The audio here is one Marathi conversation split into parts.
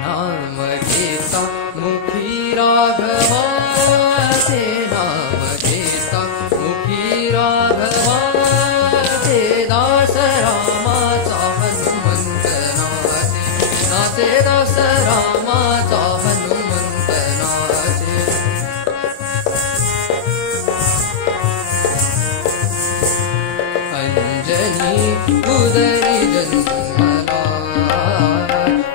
नाम घेता मुखी राघवाचे, नाम घेता मुखी राघवाचे, दास रामाचा हनुमंत नाचे, दास रामाचा हनुमंत नाचे. अंजनी उदरी जन्मला,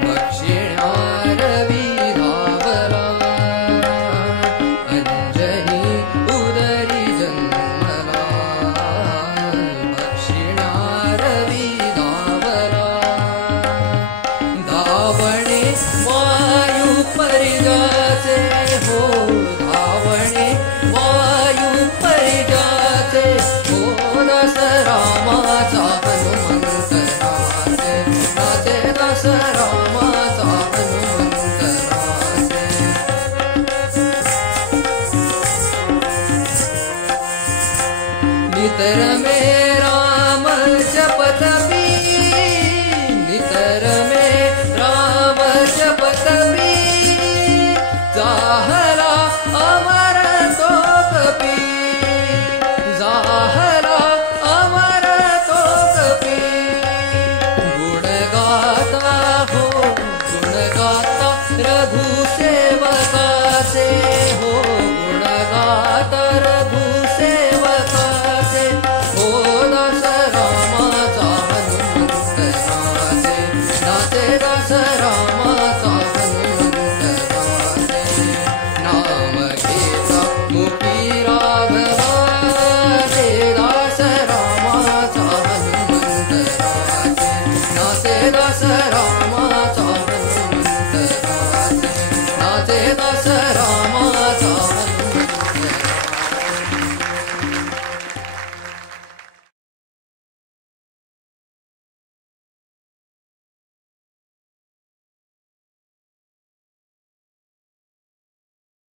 दक्षिणारवी धावला. अंजनी उदरी जन्मला, दक्षिणारवी धावला. धावणे वायू परिजाचे हो, धावणे वायू परिजाचे हो, दास रामाचा हनुमंत नाचे, नाचे दास रामाचा हनुमंत नाचे. नितर मे राम जपत मी, नितर मे राम जपत मी, जाहला अमर तो कपी, जाहला अमर तो कपी. गुण गाता हो, गुण गाता रघु सेवकाचे.